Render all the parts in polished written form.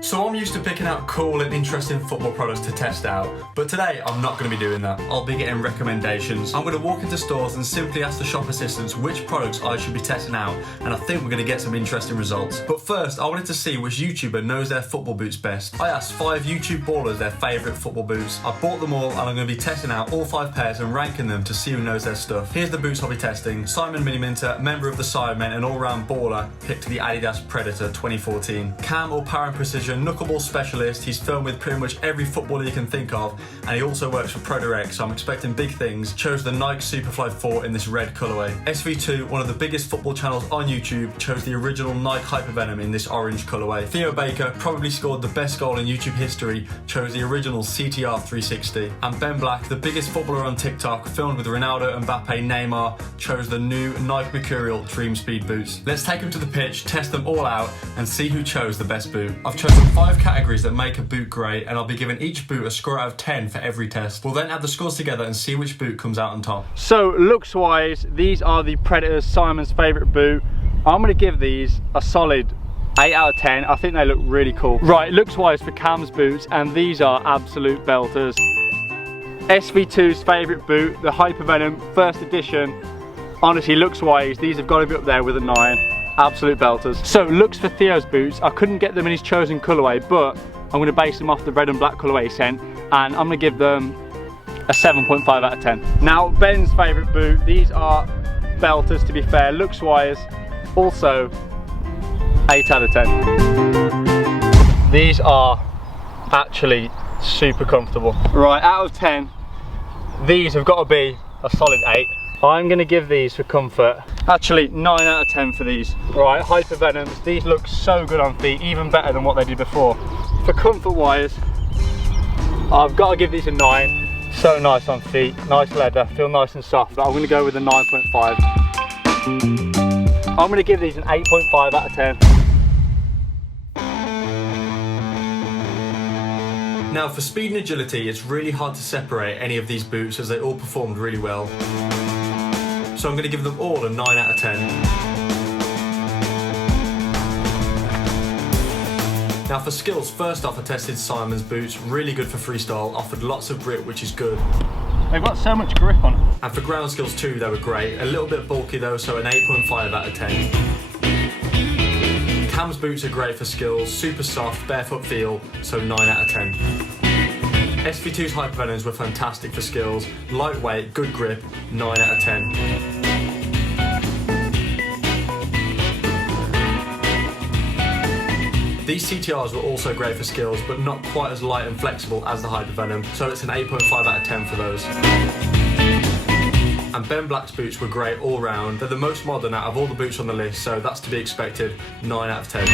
So I'm used to picking out cool and interesting football products to test out, but today I'm not going to be doing that. I'll be getting recommendations. I'm going to walk into stores and simply ask the shop assistants which products I should be testing out, and I think we're going to get some interesting results. But first, I wanted to see which YouTuber knows their football boots best. I asked 5 YouTube ballers their favourite football boots. I bought them all and I'm going to be testing out all 5 pairs and ranking them to see who knows their stuff. Here's the boots I'll be testing. Simon Miniminter, member of the Sidemen and all-round baller, picked the Adidas Predator 2014. Cam or Power and Precision, knuckleball specialist. He's filmed with pretty much every footballer you can think of, and he also works for Pro Direct, so I'm expecting big things. Chose the Nike Superfly 4 in this red colourway. SV2, one of the biggest football channels on YouTube, chose the original Nike Hypervenom in this orange colourway. Theo Baker probably scored the best goal in YouTube history, chose the original CTR 360. And Ben Black, the biggest footballer on TikTok, filmed with Ronaldo, Mbappe, Neymar, chose the new Nike Mercurial Dream Speed boots. Let's take them to the pitch, test them all out, and see who chose the best boot. I've chosen 5 categories that make a boot great, and I'll be giving each boot a score out of 10 for every test. We'll then add the scores together and see which boot comes out on top. So looks wise, these are the Predators, Simon's favourite boot. I'm going to give these a solid 8 out of 10. I think they look really cool. Right, looks wise for Cam's boots, and these are absolute belters. SV2's favourite boot, the Hypervenom first edition. Honestly, looks wise, these have got to be up there with a 9. Absolute belters. So looks for Theo's boots, I couldn't get them in his chosen colourway, but I'm going to base them off the red and black colourway he sent, and I'm going to give them a 7.5 out of 10. Now Ben's favourite boot, these are belters to be fair, looks wise, also 8 out of 10. These are actually super comfortable. Right, out of 10, these have got to be a solid 8. I'm going to give these for comfort, actually 9 out of 10 for these. Right, Hypervenoms, these look so good on feet, even better than what they did before. For comfort wise, I've got to give these a 9. So nice on feet, nice leather, feel nice and soft. But I'm going to go with a 9.5. I'm going to give these an 8.5 out of 10. Now for speed and agility, it's really hard to separate any of these boots as they all performed really well. So I'm going to give them all a 9 out of 10. Now for skills, first off I tested Simon's boots, really good for freestyle, offered lots of grip which is good. They've got so much grip on them. And for ground skills too, they were great. A little bit bulky though, so an 8.5 out of 10. Cam's boots are great for skills, super soft, barefoot feel, so 9 out of 10. SV2's Hypervenoms were fantastic for skills, lightweight, good grip, 9 out of 10. These CTRs were also great for skills, but not quite as light and flexible as the Hypervenom, so it's an 8.5 out of 10 for those. And Ben Black's boots were great all round. They're the most modern out of all the boots on the list, so that's to be expected, 9 out of 10.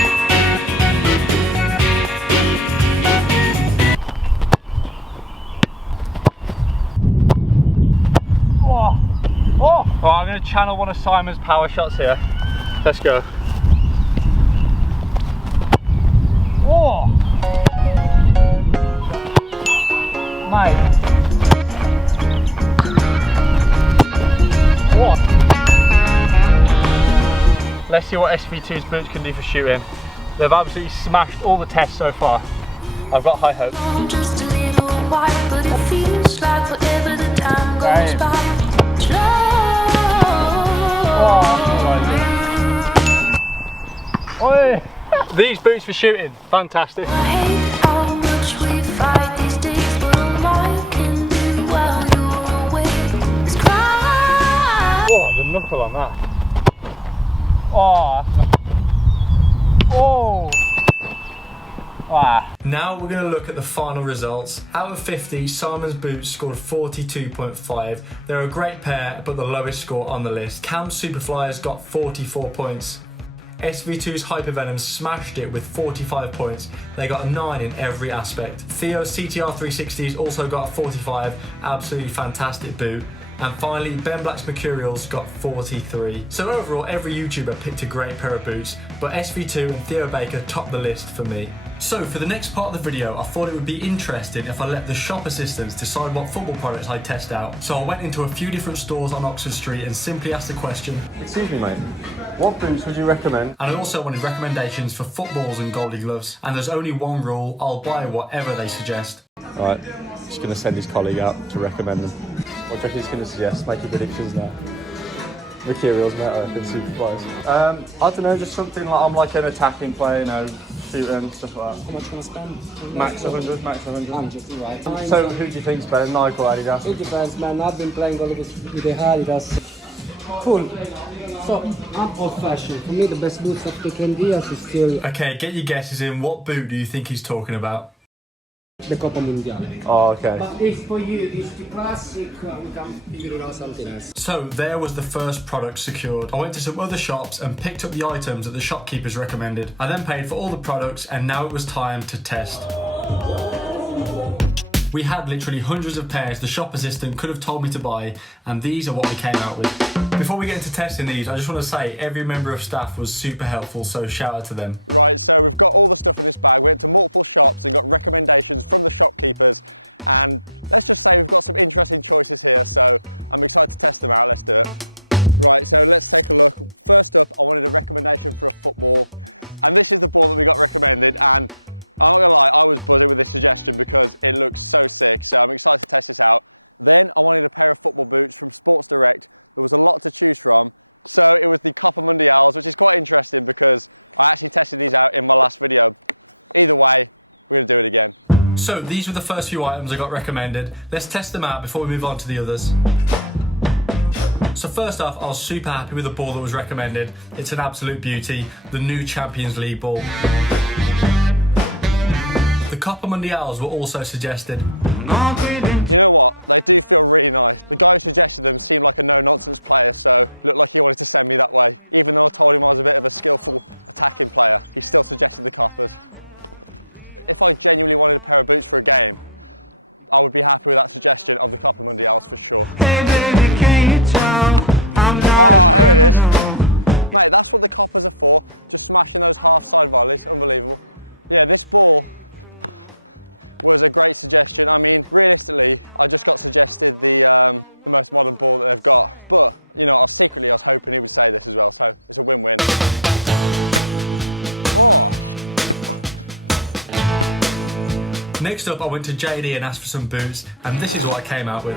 Right, I'm going to channel one of Simon's power shots here. Let's go. Oh! Mate. What? Let's see what SV2's boots can do for shooting. They've absolutely smashed all the tests so far. I've got high hopes. Just a little while, but it feels like forever the time goes by. Oi. These boots for shooting, fantastic. I hate how much we fight these days, but all I can do while you're away is cry. Oh, the knuckle on that. Oh. Oh. Ah. Now we're going to look at the final results. Out of 50, Simon's boots scored 42.5. They're a great pair, but the lowest score on the list. Cam's Superflyers got 44 points. SV2's Hypervenom smashed it with 45 points. They got a 9 in every aspect. Theo's CTR 360s also got a 45, absolutely fantastic boot. And finally, Ben Black's Mercurials got 43. So overall, every YouTuber picked a great pair of boots, but SV2 and Theo Baker topped the list for me. So for the next part of the video, I thought it would be interesting if I let the shop assistants decide what football products I'd test out. So I went into a few different stores on Oxford Street and simply asked the question, Excuse me, mate. What boots would you recommend? and I also wanted recommendations for footballs and goalie gloves. And there's only one rule, I'll buy whatever they suggest. Right, just going to send his colleague out to recommend them. What do you reckon he's going to suggest? Make your predictions now. Materials, mate, I reckon, supervise. I don't know, just something like, I'm like an attacking player, you know, shooting, stuff like that. How much can I spend? Max 100, max 100. I'm just right. So who do you think's better, Nike or Adidas? It depends, man. I've been playing all with the Adidas. Cool. So I'm old fashioned. For me, the best boots that they can do is still Okay, get your guesses in. What boot do you think he's talking about? the Copa Mundial. Oh, okay. But if for you, it's the classic, we can figure out something else. So there was the first product secured. I went to some other shops and picked up the items that the shopkeepers recommended. I then paid for all the products and now it was time to test. We had literally hundreds of pairs the shop assistant could have told me to buy, and these are what we came out with. Before we get into testing these, I just want to say every member of staff was super helpful, so shout out to them. So these were the first few items I got recommended. Let's test them out before we move on to the others. So first off, I was super happy with the ball that was recommended. It's an absolute beauty, the new Champions League ball. The Copa Mundials were also suggested. Hey baby, can you tell I'm not a criminal? Next up, I went to JD and asked for some boots, and this is what I came out with.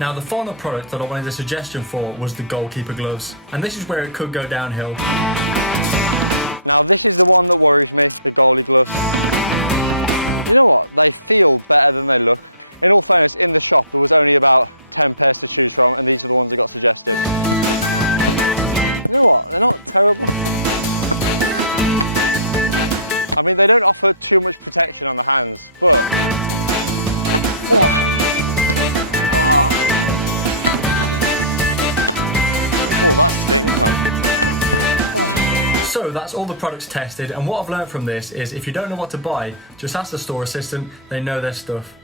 Now the final product that I wanted a suggestion for was the goalkeeper gloves, and this is where it could go downhill. So that's all the products tested, and what I've learned from this is if you don't know what to buy, just ask the store assistant, they know their stuff.